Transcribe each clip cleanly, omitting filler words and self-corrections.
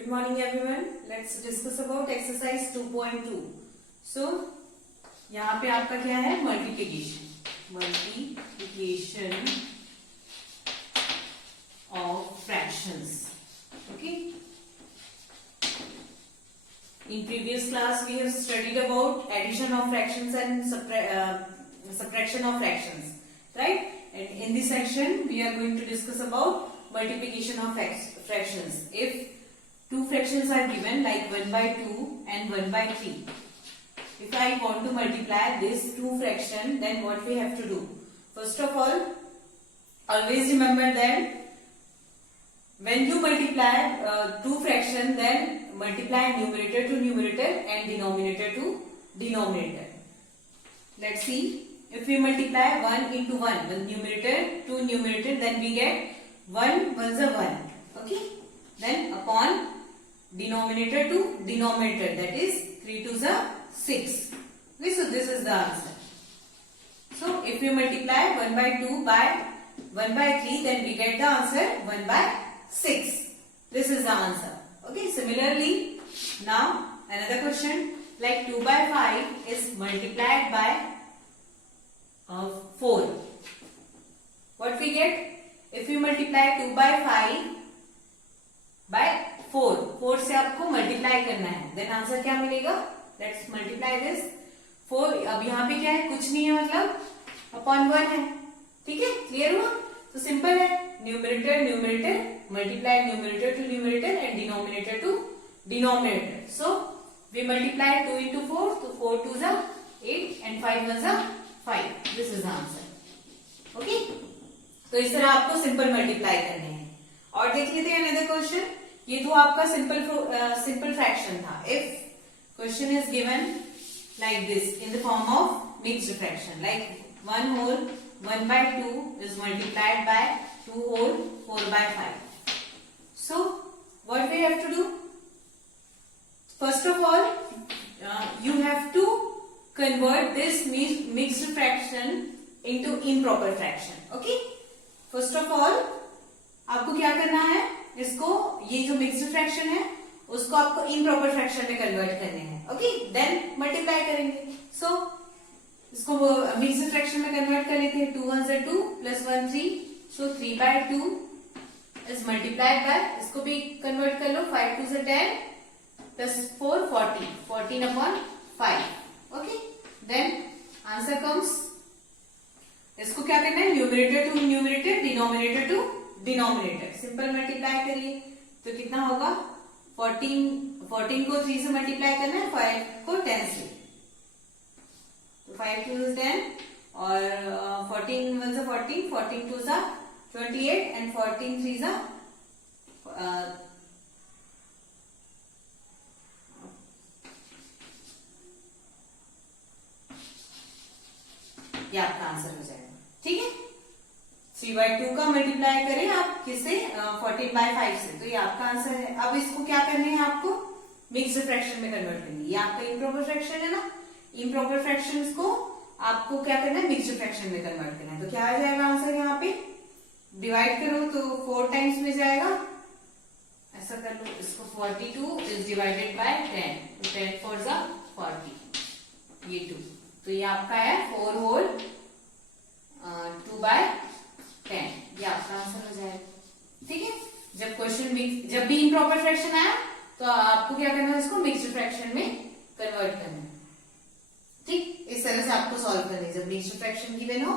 Good morning everyone. Let's discuss about exercise 2.2. So यहाँ पे आपका क्या है multiplication of fractions. Okay. In previous class we have studied about addition of fractions and subtraction of fractions, right? And in this section we are going to discuss about multiplication of fractions. If two fractions are given like 1 by 2 and 1 by 3. If I want to multiply this two fraction, then what we have to do? First of all, always remember that when you multiply two fraction, then multiply numerator to numerator and denominator to denominator. Let's see. If we multiply 1 into 1 numerator to numerator, then we get 1 1 is a 1. Okay. Then upon denominator to denominator, that is 3 2 is a 6. Okay, so this is the answer. So if we multiply 1 by 2 by 1 by 3, then we get the answer 1 by 6. This is the answer. Okay, similarly, now another question, like 2 by 5 is multiplied by 4. What we get? If we multiply 2 by 5 by 4 से आपको multiply करना है, then answer क्या मिलेगा? Let's multiply this 4. अब यहाँ पे क्या है? कुछ नहीं है, मतलब अपॉन 1 है. ठीक है, क्लियर हुआ? तो सिंपल है, numerator numerator multiply numerator to numerator and denominator to denominator. So we multiply 2 into 4, तो 4 2 is 8 and 5 1 is 5. This is the answer. Okay, तो इस तरह आपको सिंपल मल्टीप्लाई करने हैं. और देख लेते हैं अनदर क्वेश्चन. ये तो आपका सिंपल फ्रैक्शन था. If question is given like this in the form of mixed fraction, like 1 whole 1 by 2 is multiplied by 2 whole 4 by 5. So what we have to do? First of all, you have to convert this mixed fraction into improper fraction. Okay? First of all, आपको क्या करना है? इसको, ये जो mixed fraction है उसको आपको इम्प्रॉपर फ्रैक्शन में कन्वर्ट करने हैं. ओके, देन मल्टीप्लाई करेंगे. सो इसको मिक्स्ड फ्रैक्शन में कन्वर्ट कर लेते हैं. 2 1 is 2 plus 1 3. So 3 by 2 is multiplied by, इसको भी कन्वर्ट कर लो, 5 2 is 10 plus 4 14 upon 5. Okay, then answer comes. इसको क्या करना है? Numerator to numerator denominator to denominator. Simple multiply करिए तो कितना होगा? 14 को 3 से मल्टीप्लाई करना है, 5 को 10 से. तो 5 2 is 10 और 14 1 is 14, 14 2 is 28 and 14 3 is ये आपका आंसर हो जाएगा. ठीक है, 3 by 2 का मल्टीप्लाई करें आप किससे? 14 by 5 से, तो ये आपका आंसर है. अब इसको क्या करने हैं? आपको मिक्स्ड फ्रैक्शन में कन्वर्ट करनी है. ये आपका इम्प्रॉपर फ्रैक्शन है ना. इम्प्रॉपर फ्रैक्शंस को आपको क्या करना है? मिक्स्ड फ्रैक्शन में कन्वर्ट करना है. तो क्या आ जाएगा आंसर? यहाँ पे डिवाइड करो तो 4 टाइम्स में जाएगा. ऐसा कर लो, इसको 42 इज डिवाइडेड बाय 10, तो 10 4 is 40, ये 2. तो ये आपका है 4 whole 2 by 10. ये आपका आंसर हो जाएगा. ठीक है, जब क्वेश्चन जब भी इम्प्रॉपर फ्रैक्शन आया तो आपको क्या करना है? इसको मिक्स्ड फ्रैक्शन में कन्वर्ट करना है. ठीक, इस तरह से आपको सॉल्व करना है. जब मिक्स्ड फ्रैक्शन गिवन हो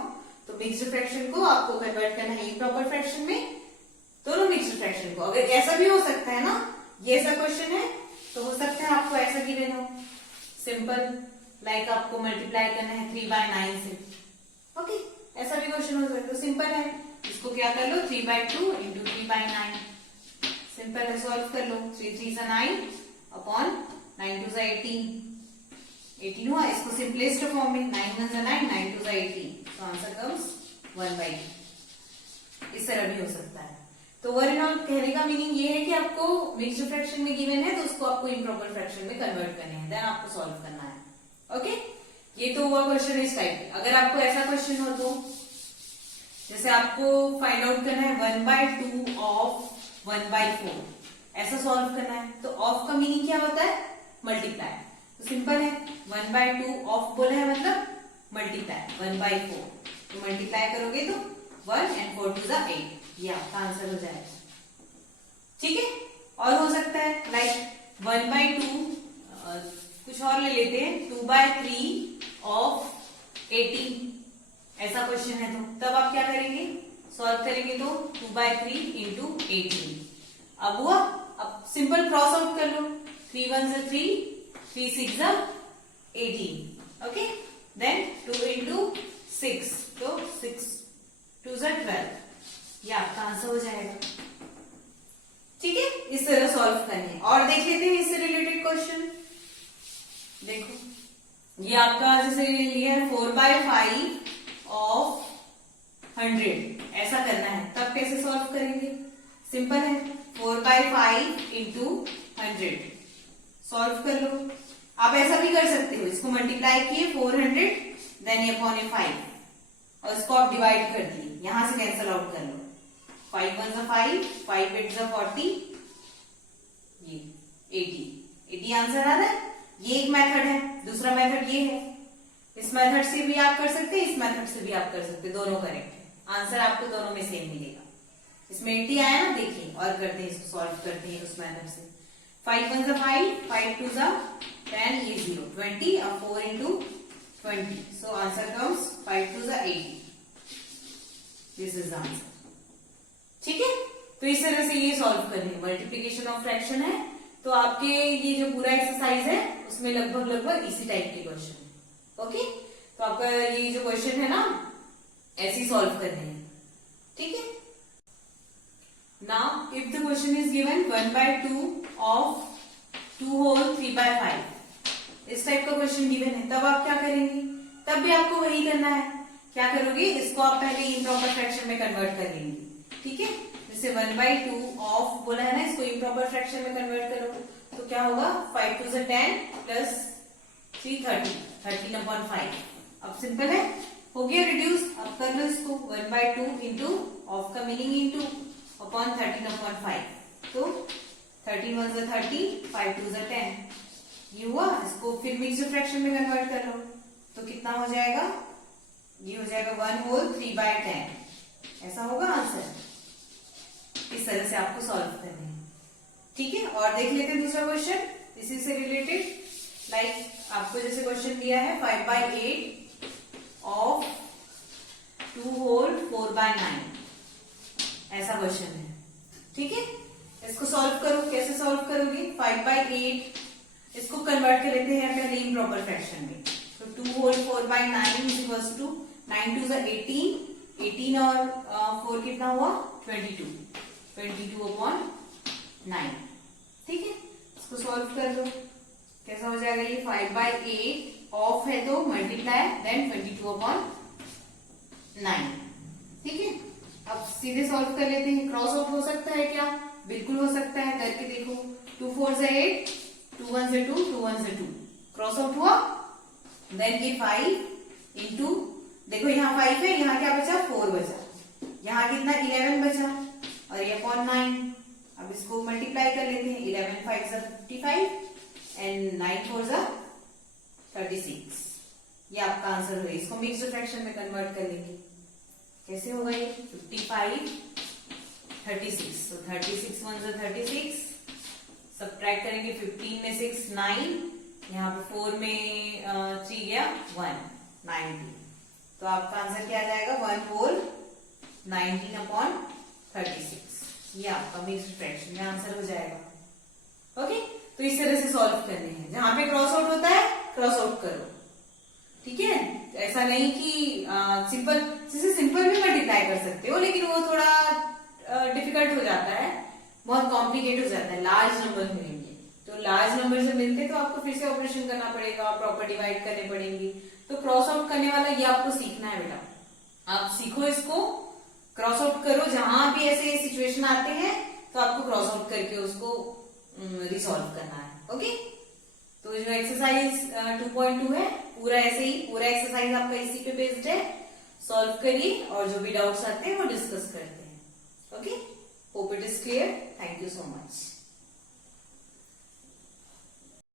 तो मिक्स्ड फ्रैक्शन को आपको कन्वर्ट करना है इम्प्रॉपर फ्रैक्शन में, दोनों मिक्स्ड फ्रैक्शन को. अगर ऐसा भी हो सकता है ना, ये ऐसा क्वेश्चन है तो हो सकता है आपको ऐसा गिवन हो सिंपल, लाइक आपको मल्टीप्लाई करना है 3 by 9 से. ओके, ऐसा भी क्वेश्चन हो सकता है. तो सिंपल है, इसको क्या कर लो? 3 by 2 into 3 by 9. सिंपल है, सॉल्व कर लो. 3 3 is 9 upon 9 2 is 18 हुआ. इसको सिंपलेस्ट फॉर्म में 9 1 is 9 9 2 is 18. तो आंसर कम्स 1 by 2. इस तरह भी हो सकता है. तो ओवरऑल कहने का मीनिंग ये है कि आपको मिक्स्ड फ्रैक्शन में गिवन है तो उसको आपको इम्प्रॉपर फ्रैक्शन में कन्वर्ट करना है, देन आपको सॉल्व करना है. ओके, ये तो हुआ क्वेश्चन इस टाइप. अगर आपको ऐसा क्वेश्चन हो तो जैसे आपको फाइंड आउट करना है 1 by 2 of 1 by 4. ऐसा सॉल्व करना है। तो ऑफ का मीनिंग क्या होता है? मल्टीप्लाई। तो सिंपल है, 1/2 ऑफ बोला है मतलब मल्टीप्लाई 1/4। तो मल्टीप्लाई करोगे तो 1 and 4 2 = 8, ये आपका आंसर हो जाएगा। ठीक है, और हो सकता है लाइक 1/2, कुछ और ले लेते हैं, 2/3 ऑफ 18, ऐसा क्वेश्चन है। तो तब आप क्या करेंगे? सॉल्व करेंगे तो 2/3 into 18। अब हुआ, अब सिंपल क्रॉस आउट कर लो, 3 1 = 3, 3 6 = 18। ओके, देन 2 into 6, तो 6 2 = 12, ये आपका आंसर हो जाएगा। ठीक है, इस तरह सॉल्व करने। और देख लेते हैं इससे रिलेटेड क्वेश्चन। देखो, ये आपका जैसे लिया है 4/5 ऑफ 100, ऐसा करना है। तब कैसे सॉल्व करेंगे? सिंपल है, 4/5 into 100 सॉल्व कर लो। आप ऐसा भी कर सकते हो, इसको मल्टीप्लाई किए 400 देन अपॉन 5 और इसको आप डिवाइड कर दिए, यहां से कैंसिल आउट कर लो। 5 1 = 5, 5 8 = 40, ये 80 आंसर आ रहा है। ये एक मेथड है। दूसरा मेथड ये है, इस मेथड से भी आप कर सकते हैं, इस मेथड से भी आप कर सकते हैं, दोनों करेक्ट है। आंसर आपको दोनों में सेम मिलेगा। इसमें 80 आया ना, देखिए और करते हैं, इसको सॉल्व करते हैं उस मेथड से। 5 1 = 5, 5 2 = 10, ये 0, 20 और 4 into 20, so answer comes 5 2 = 80, this is the answer। ठीक है, तो इस तरह से ये सॉल्व करनी है। मल्टीप्लीकेशन ऑफ फ्रैक्शन है, तो आपके ये जो पूरा एक्सरसाइज है उसमें लगभग इसी टाइप के क्वेश्चन है। ओके, तो आपका ये जो क्वेश्चन है ना, ऐसे ही सॉल्व करने हैं। ठीक है, now if the question is given 1/2 of 2 whole 3/5, इस टाइप का क्वेश्चन गिवन है, तब आप क्या करेंगे? तब भी आपको वही करना है। क्या करोगे? इसको आप पहले इम्प्रॉपर फ्रैक्शन में कन्वर्ट कर लेंगे। ठीक है, जैसे 1/2 ऑफ बोला है ना, इसको इम्प्रॉपर फ्रैक्शन में कन्वर्ट करो तो क्या होगा? 5 2 = 10 प्लस 3 30, 13/5। अब सिंपल है, हो गया रिड्यूस। अब कर लो इसको, 1/2 इंटू ऑफ का मीनिंग इंटू अपॉन 13/5, तो 13 1 = 30, 5 2 = 10, ये हुआ। इसको फिर मिक्स्ड फ्रैक्शन में कन्वर्ट कर लो तो कितना हो जाएगा? ये हो जाएगा 1 whole 3/10, ऐसा होगा आंसर। इस तरह से आपको सॉल्व करना है। ठीक है, और देख लेते हैं दूसरा क्वेश्चन इसी से रिलेटेड। लाइक आपको जैसे क्वेश्चन दिया है 5/8 ऑफ 2 whole 4/9, ऐसा क्वेश्चन है। ठीक है, इसको सॉल्व करो। कैसे सॉल्व करोगे? 5/8 इसको कन्वर्ट कर लेते हैं पहले इम्प्रॉपर फ्रैक्शन में। तो 2 whole 4/9 इक्वल्स टू 9 2 = 18, 18 और 4 कितना हुआ? 22, 22/9। ठीक है, इसको सॉल्व कर लो। कैसा हो जाएगा? ये 5/8 ऑफ है तो मल्टीप्लाई देन 22/9। ठीक है, अब सीधे सॉल्व कर लेते हैं। क्रॉस आउट हो सकता है क्या? बिल्कुल हो सकता है, करके देखो। 2 4 = 8, 2 1 = 2, 2 1 = 2, क्रॉस आउट हुआ। देन ये 5 इंटू, देखो यहाँ 5 है, यहाँ क्या बचा? 4 बचा, यहाँ कितना? 11 बचा, और ये अपॉन 9। अब इसको मल्टीप्लाई कर लेते हैं। 11 5 = 55 एंड 9 4 = 36, ये आपका आंसर होगा। इसको मिक्स्ड फ्रैक्शन में कन्वर्ट कर लेंगे। कैसे होगा ये? 55 36, तो 36 1 = 36, सब्ट्रैक्ट करेंगे 15 में 6 9, यहाँ पे 4 में 3 गया 1, 19, तो आपका आंसर क्या आ जाएगा? 1 whole 19/36, ये आपका मिक्स्ड फ्रैक्शन में आंसर हो जाएगा। ओके, तो इस तरह से सॉल्व करने हैं। जहां पे क्रॉस आउट होता है क्रॉस आउट करो। ठीक है, ऐसा नहीं कि सिंपल, जैसे सिंपल भी मल्टीप्लाई कर सकते हो, लेकिन वो थोड़ा डिफिकल्ट हो जाता है, बहुत कॉम्प्लिकेट हो जाता है। लार्ज नंबर मिलेंगे, तो लार्ज नंबर से मिलते तो आपको फिर से ऑपरेशन करना पड़ेगा, प्रॉपर डिवाइड करने पड़ेंगे। तो क्रॉस आउट करने वाला ये आपको सीखना है बेटा। आप सीखो इसको, क्रॉस आउट करो। जहां भी ऐसे सिचुएशन आते हैं तो आपको क्रॉस आउट करके उसको रिसॉल्व करना है। ओके, तो जो एक्सरसाइज 2.2 है पूरा ऐसे ही, पूरा एक्सरसाइज आपका इसी पे बेस्ड है। सॉल्व करिए और जो भी डाउट्स आते हैं वो डिस्कस करते हैं। Okay, hope it is clear. Thank you so much.